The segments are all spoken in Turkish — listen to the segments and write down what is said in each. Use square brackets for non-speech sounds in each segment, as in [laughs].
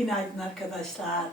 Günaydın arkadaşlar.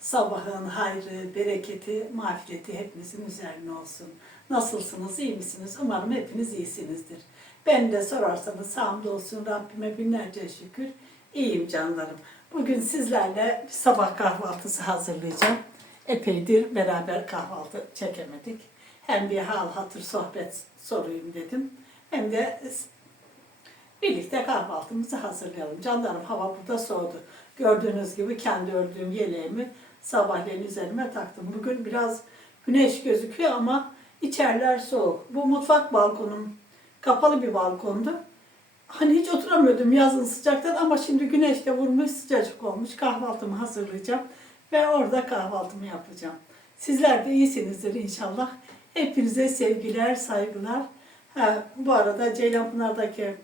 Sabahın hayrı, bereketi, mağfireti hepinizin üzerine olsun. Nasılsınız, iyi misiniz? Umarım hepiniz iyisinizdir. Ben de sorarsanız hamdolsun Rabbime binlerce şükür. İyiyim canlarım. Bugün sizlerle bir sabah kahvaltısı hazırlayacağım. Epeydir beraber kahvaltı çekemedik. Hem bir hal hatır sohbet sorayım dedim. Hem de Birlikte kahvaltımızı hazırlayalım. Canlarım hava burada soğudu. Gördüğünüz gibi kendi ördüğüm yeleğimi sabahleyin üzerime taktım. Bugün biraz güneş gözüküyor ama içeriler soğuk. Bu mutfak balkonum kapalı bir balkondu. Hani hiç oturamıyordum yazın sıcaktan ama şimdi güneş de vurmuş sıcacık olmuş. Kahvaltımı hazırlayacağım ve orada kahvaltımı yapacağım. Sizler de iyisinizdir inşallah. Hepinize sevgiler, saygılar. Ha, bu arada Ceylanpınar'daki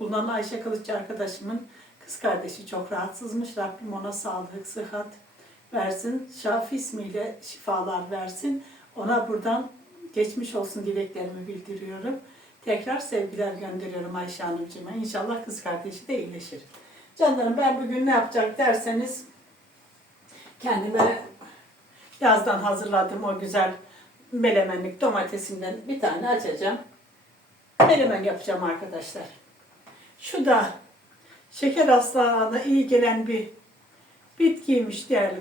bulunan Ayşe Kılıççı arkadaşımın kız kardeşi çok rahatsızmış. Rabbim ona sağlık, sıhhat versin. Şafi ismiyle şifalar versin. Ona buradan geçmiş olsun dileklerimi bildiriyorum. Tekrar sevgiler gönderiyorum Ayşe Hanımcığıma. İnşallah kız kardeşi de iyileşir. Canlarım ben bugün ne yapacak derseniz kendime yazdan hazırladığım o güzel melemenlik domatesinden bir tane açacağım. Melemen yapacağım arkadaşlar. Şu da şeker hastalığına iyi gelen bir bitkiymiş değerli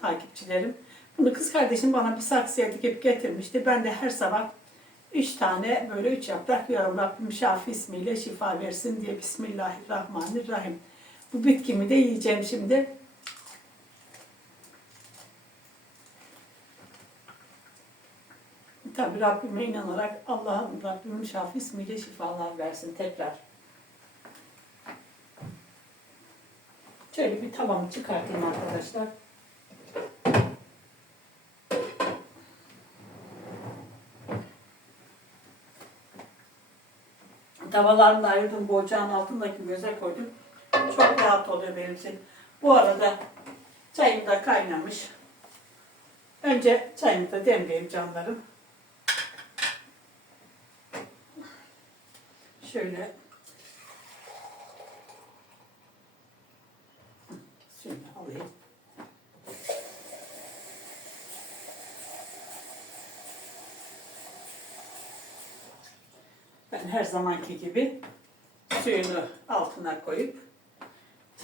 takipçilerim. Bunu kız kardeşim bana bir saksıya dikip getirmişti. Ben de her sabah üç tane böyle üç yaprak yiyorum. Rabbim Şafi ismiyle şifa versin diye Bismillahirrahmanirrahim. Bu bitkimi de yiyeceğim şimdi. Tabi Rabbime inanarak Allah'ım Rabbimin Şafi ismiyle şifalar versin tekrar. Şöyle bir tavamı çıkartayım arkadaşlar. Tavalarını ayırdım. Bu ocağın altındaki göze koydum. Çok rahat oluyor benim için. Bu arada çayım da kaynamış. Önce çayımı da demleyeyim canlarım. Şöyle Alayım. Ben her zamanki gibi suyunu altına koyup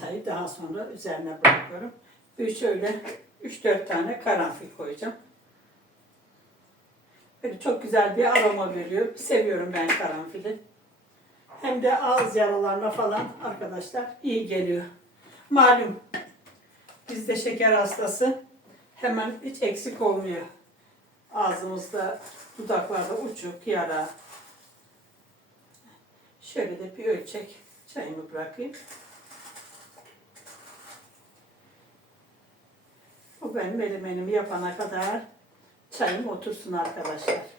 çayı daha sonra üzerine bırakıyorum. Bir şöyle 3-4 tane karanfil koyacağım. Böyle çok güzel bir aroma veriyor. Seviyorum ben karanfili. Hem de ağız yaralarına falan arkadaşlar iyi geliyor. Malum bizde şeker hastası hemen hiç eksik olmuyor. Ağzımızda, dudaklarda uçuk, yara. Şöyle de bir ölçek çayımı bırakayım. Bu benim elemenimi yapana kadar çayım otursun arkadaşlar.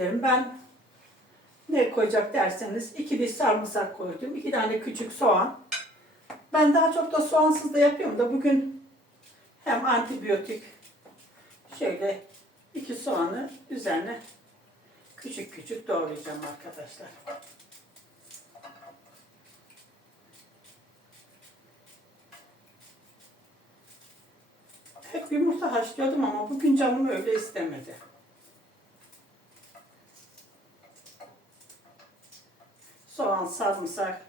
Değerlerim ben ne koyacak derseniz iki diş sarımsak koydum. iki tane küçük soğan. Ben daha çok da soğansız da yapıyorum da bugün hem antibiyotik şöyle iki soğanı üzerine küçük küçük doğrayacağım arkadaşlar. Hep yumurta haşlıyordum ama bugün canım öyle istemedi. Soğan, sarımsak,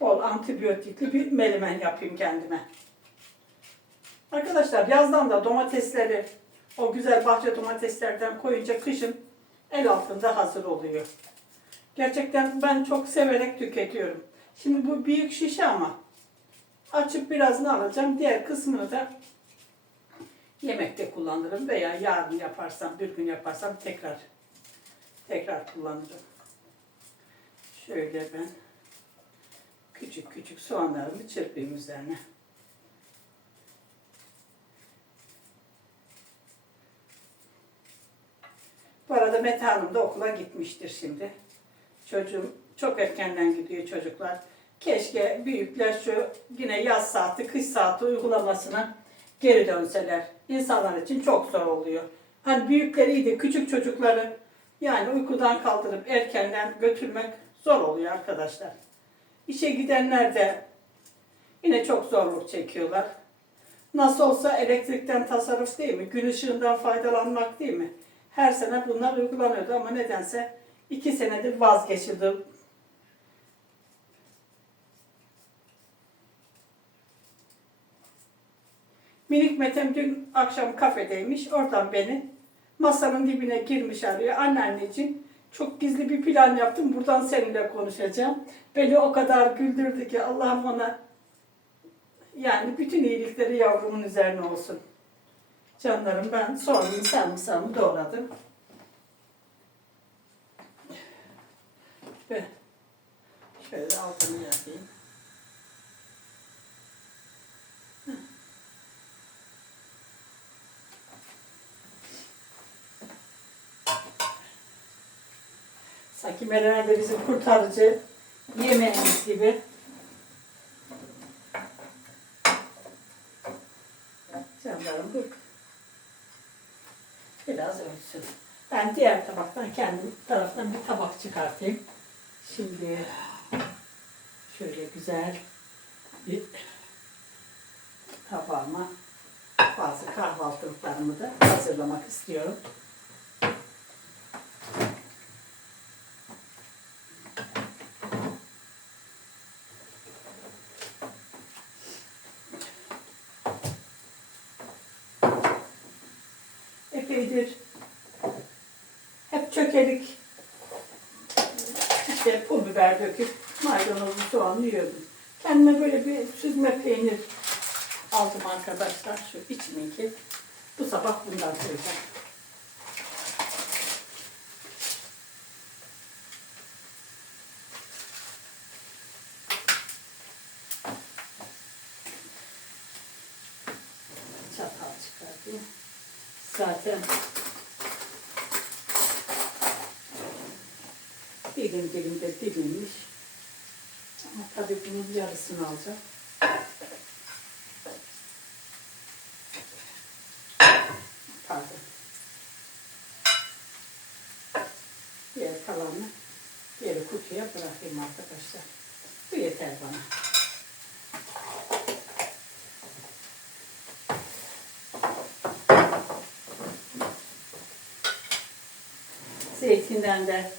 bol antibiyotikli bir melemen yapayım kendime. Arkadaşlar yazdan da domatesleri, o güzel bahçe domateslerden koyunca kışın el altında hazır oluyor. Gerçekten ben çok severek tüketiyorum. Şimdi bu büyük şişe ama açıp birazını alacağım. Diğer kısmını da yemekte kullanırım veya yarın yaparsam, bir gün yaparsam tekrar tekrar kullanırım. Şöyle ben küçük küçük soğanlarımı çırpayım üzerine. Bu arada Mete Hanım da okula gitmiştir şimdi. Çocuğum çok erkenden gidiyor çocuklar. Keşke büyükler şu yine yaz saati, kış saati uygulamasına geri dönseler. İnsanlar için çok zor oluyor. Hani büyükleriydi, küçük çocukları yani uykudan kaldırıp erkenden götürmek zor oluyor arkadaşlar. İşe gidenler de yine çok zorluk çekiyorlar. Nasıl olsa elektrikten tasarruf değil mi? Gün ışığından faydalanmak değil mi? Her sene bunlar uygulanıyordu ama nedense iki senedir vazgeçildi. Minik Metem dün akşam kafedeymiş. Oradan beni masanın dibine girmiş arıyor. Anneanneciğim çok gizli bir plan yaptım. Buradan seninle konuşacağım. Beni o kadar güldürdü ki Allah'ım ona yani bütün iyilikleri yavrumun üzerine olsun. Canlarım ben soğanımı sarımsağımı doğradım. Ve şöyle altını yapayım. Sanki Meral de bizim kurtarıcı yemeğimiz gibi. Canlarım bu. Biraz ölsün. Ben diğer tabaktan kendi taraftan bir tabak çıkartayım. Şimdi şöyle güzel bir tabağıma bazı kahvaltılıklarımı da hazırlamak istiyorum. Epeydir hep çökelik işte pul biber döküp maydanozlu soğanlı yiyordum. Kendime böyle bir süzme peynir aldım arkadaşlar. Şu içminki. Bu sabah bundan söyleyeceğim. Çatal çıkartayım. Zaten dilim dilim de dilimmiş. Ama tabii bunun yarısını alacağım. Pardon. Diğer kalanını geri kutuya bırakayım arkadaşlar. Bu yeter bana. Zeytinden de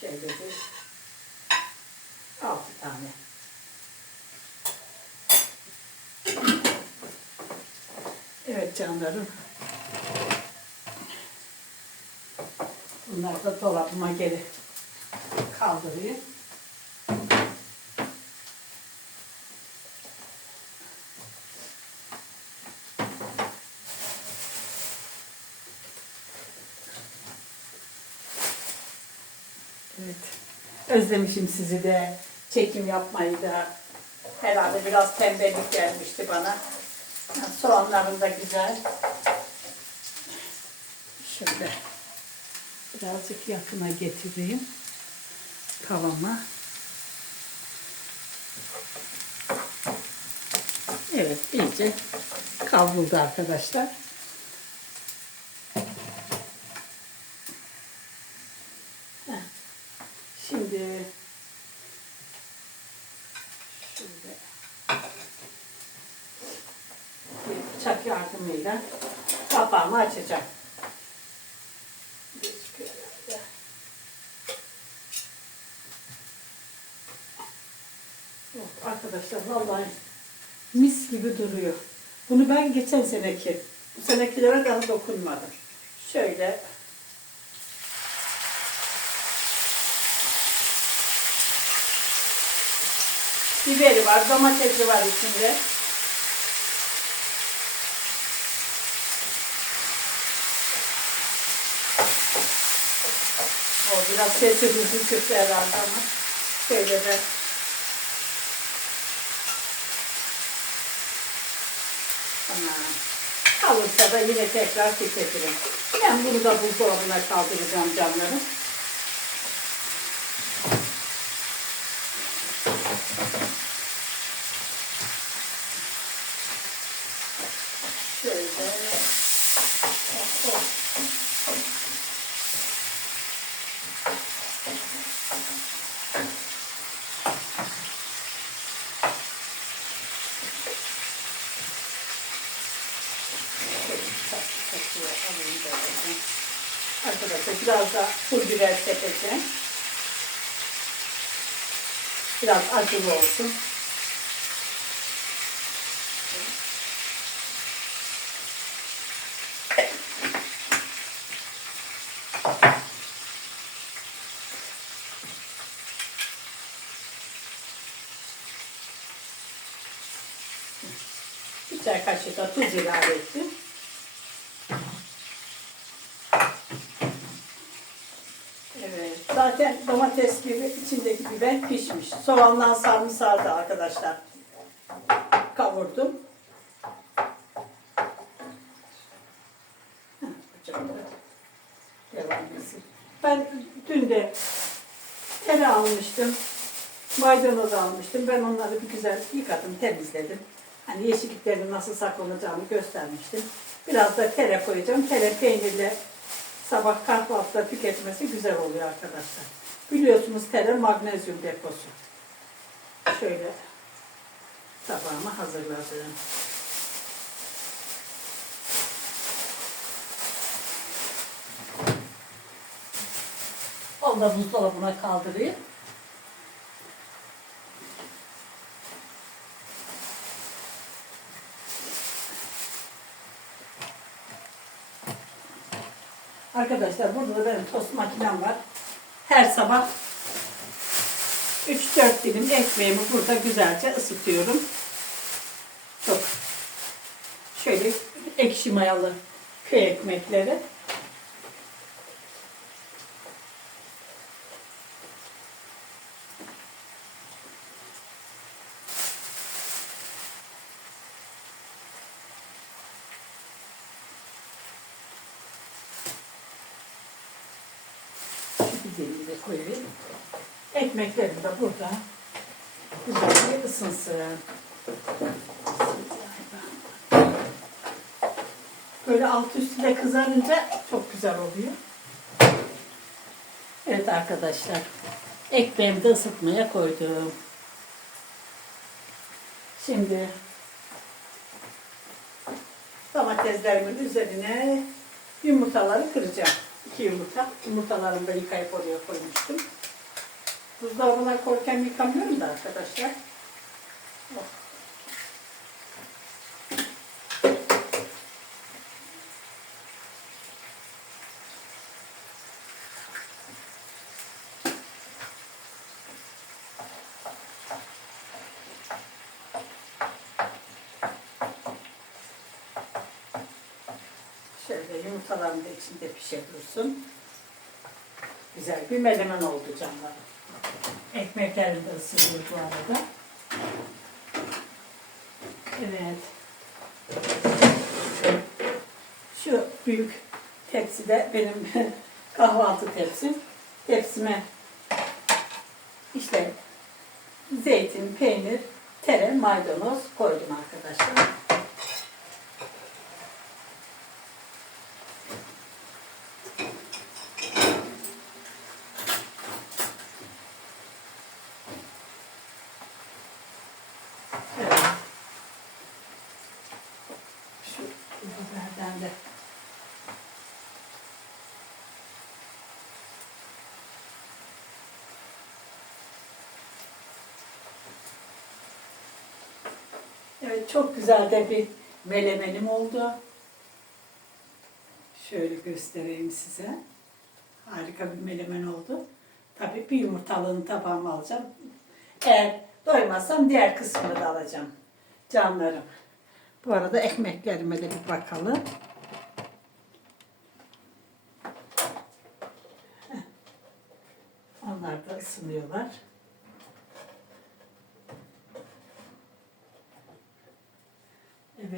şöyle bir altı tane. Evet canlarım. Bunları da dolabıma geri kaldırayım. Evet. Özlemişim sizi de. Çekim yapmayı da. Herhalde biraz tembellik gelmişti bana. Soğanlarım da güzel. Şöyle birazcık yakına getireyim. Tavama. Evet iyice kavruldu arkadaşlar. Heh. Şimdi şöyle bir bıçak yardımıyla kapağımı açacağım. Gözüküyor herhalde. Oh, arkadaşlar vallahi mis gibi duruyor. Bunu ben geçen seneki, bu senekilere daha dokunmadım. Şöyle Biberi var, domatesi var içinde. O biraz sesi hızlı çıktı herhalde ama şöyle de Kalırsa da yine tekrar tüketirim. Ben bunu da buzdolabına kaldıracağım canlarım. Biraz da pul biber tepeceğim. Biraz acılı olsun. Bir çay kaşığı da tuz ilave ettim. Evet. Zaten domates gibi içindeki biber pişmiş. Soğandan sarımsağı da arkadaşlar kavurdum. Ben dün de tere almıştım. Maydanoz almıştım. Ben onları bir güzel yıkadım, temizledim. Hani yeşilliklerin nasıl saklanacağını göstermiştim. Biraz da tere koyacağım. Tere peynirle sabah kahvaltıda tüketmesi güzel oluyor arkadaşlar. Biliyorsunuz tere magnezyum deposu. Şöyle tabağımı hazırladım. Onu da buzdolabına kaldırayım. Arkadaşlar burada da benim tost makinem var. Her sabah 3-4 dilim ekmeğimi burada güzelce ısıtıyorum. Çok şöyle ekşi mayalı köy ekmekleri. Bir dilim de koyayım. Ekmeklerim de burada. Güzelce ısınsın. Böyle alt üstü de kızarınca çok güzel oluyor. Evet arkadaşlar. Ekmeğimi de ısıtmaya koydum. Şimdi domateslerimin üzerine yumurtaları kıracağım. İki yumurta. Yumurtalarımı da yıkayıp oraya koymuştum. Buzdolabına koyarken yıkamıyorum da arkadaşlar. Oh. Şöyle yumurtalarım da içinde pişe dursun. Güzel bir menemen oldu canlarım. Ekmeklerim de ısınıyor bu arada. Evet. Şu büyük tepside benim [laughs] kahvaltı tepsim. Tepsime işte zeytin, peynir, tere, maydanoz koydum arkadaşlar. Evet. Şu biberden de Evet çok güzel de bir melemenim oldu. Şöyle göstereyim size. Harika bir melemen oldu. Tabii bir yumurtalığını tabağıma alacağım. Eğer doymazsam diğer kısmını da alacağım. Canlarım. Bu arada ekmeklerime de bir bakalım. Onlar da ısınıyorlar.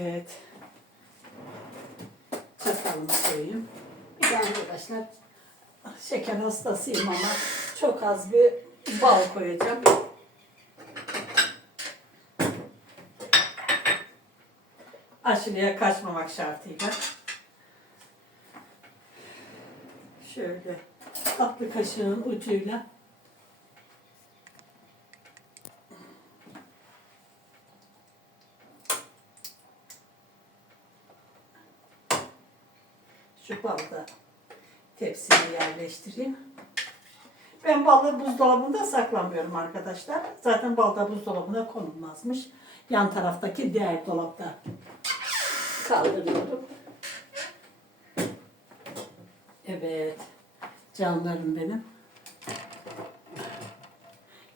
Evet. Çatalımı koyayım. Bir de arkadaşlar şeker hastasıyım ama çok az bir bal koyacağım. Aşırıya kaçmamak şartıyla. Şöyle tatlı kaşığın ucuyla şu balda tepsiye yerleştireyim. Ben balı buzdolabında saklamıyorum arkadaşlar. Zaten bal da buzdolabına konulmazmış. Yan taraftaki diğer dolapta kaldırıyorum. Evet. Canlarım benim.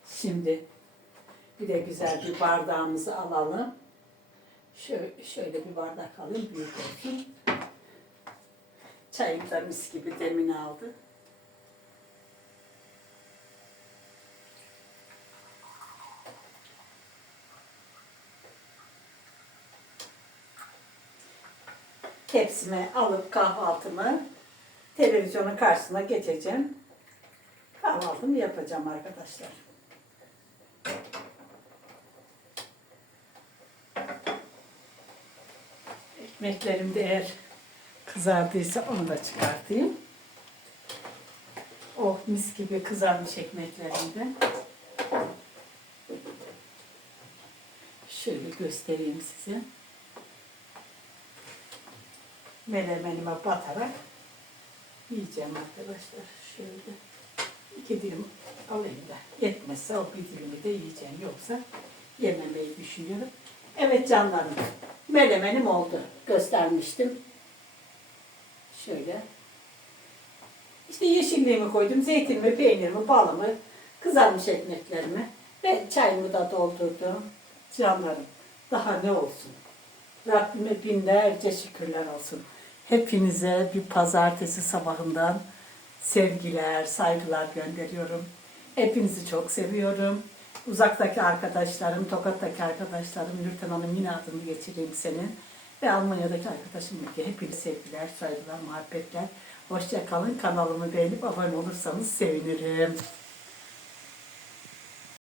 Şimdi bir de güzel bir bardağımızı alalım. Şöyle, şöyle bir bardak alayım, büyük olsun. Çayım da mis gibi demin aldı. Kepsime alıp kahvaltımı televizyonun karşısına geçeceğim. Kahvaltımı yapacağım arkadaşlar. Ekmeklerim de kızardıysa onu da çıkartayım. Oh mis gibi kızarmış ekmeklerim de. Şöyle göstereyim size. Menemenime batarak yiyeceğim arkadaşlar. Şöyle iki dilim alayım da yetmezse o bir dilimi de yiyeceğim. Yoksa yememeyi düşünüyorum. Evet canlarım. Melemenim oldu. Göstermiştim. Şöyle. İşte yeşilliğimi koydum. Zeytinimi, peynirimi, balımı, kızarmış ekmeklerimi ve çayımı da doldurdum. Canlarım. Daha ne olsun? Rabbime binlerce şükürler olsun. Hepinize bir pazartesi sabahından sevgiler, saygılar gönderiyorum. Hepinizi çok seviyorum. Uzaktaki arkadaşlarım, Tokat'taki arkadaşlarım, Nurten Hanım yine adını geçireyim senin. Ve Almanya'daki arkadaşım Müge. Hepinize sevgiler, saygılar, muhabbetler. Hoşça kalın. Kanalımı beğenip abone olursanız sevinirim.